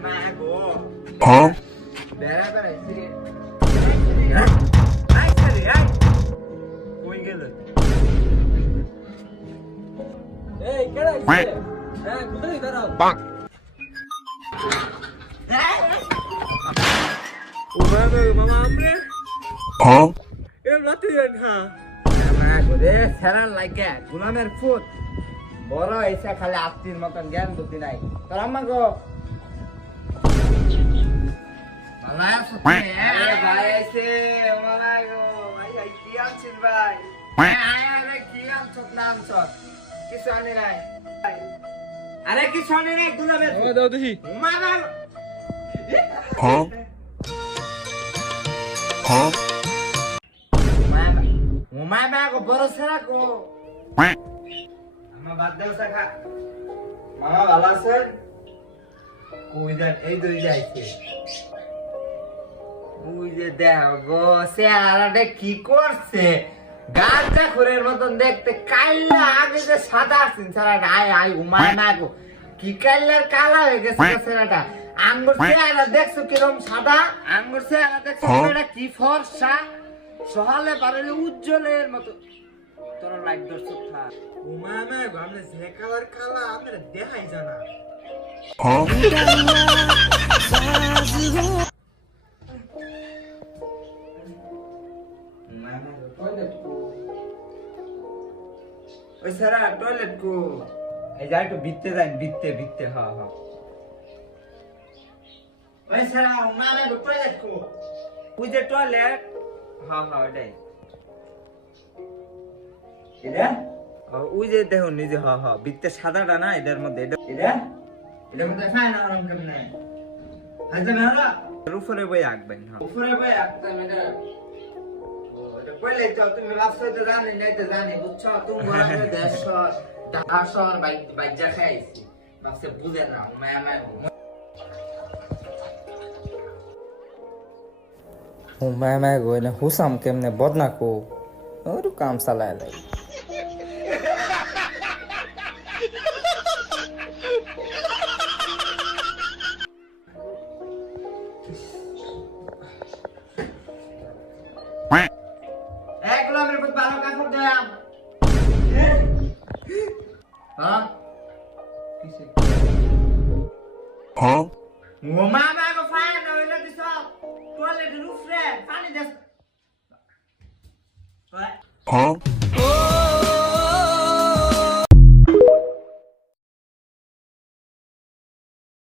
Huh? এই কেডা আইছে হ্যাঁ কোথায় দাঁড়াও Bonk. মামা আমরে Huh? এম রাতে যান হ্যাঁ ফেরান লাগে গুলামের ফুট বড় হয়েছে খালি আত্মীর মতন জ্ঞান বুদ্ধি নাই তোর আম্মা গো ভাই আইছে মালাই গো ভাই কি আনছিস ভাই কি আনছত না আনছত কিছু আনি নাই আরে কিছু আনি নাই গুলামের ও দাও দেখি মামা Huh? Huh? মামা গো বড় সেরা গো Quack. আমার বাদ দেও সাখা মামা ভালো আছেন কই দেন এই দুই যাইছে ওই যে দেখো গো চেহারাটা কি করছে গাঁজা খোরের মতন দেখতে কাইলা আগে যে সাদা আসছেন চেহারাটা আয় আয় উমায় না গো কি কাইলার কালা হয়ে গেছে গো চেহারাটা আঙ্গুর চেহারা দেখছো কিরম সাদা আঙ্গুর চেহারা দেখছো এটা কি ফর্সা সহালে পারলে উজ্জ্বলের মতো তোর লাইট দর্শক থাক উমায় মা গো আমনে যে কালার কালা আমরে দেখাই জানা Huh? ওই সারা টয়লেট কো এই যাই তো ভিতরে যাই ভিতরে ভিতরে হ্যাঁ হ্যাঁ ওই সারা মামা গো টয়লেট কো ওই যে টয়লেট হ্যাঁ হ্যাঁ ওটাই এটা ওই যে দেখো নিজে হ্যাঁ হ্যাঁ ভিতরে সাদাটা না এটার মধ্যে এটা এটার মধ্যে খায় না আরাম কেমনে হাজা মেহরা উপরে বই আঁকবেন হ্যাঁ উপরে বই আঁকতে এটা কইলে তো তুমি ভাবছো তো জানি নাই তো জানি বুঝছো তুমি বড় দেশ ঢাকা শহর বাইজা খাইছি ভাবছে বুঝে না মায়া মায়া मैं गो ने हुसम केमने बदना को और काम चलाए लाई Quack. একগুলো মেরে পুত ভালো কাপড় দে আম হ্যাঁ কিসে Huh? ও মামা গো ফায়ার না হইলো দিছ টয়লেট রুফ রে পানি দেস Huh?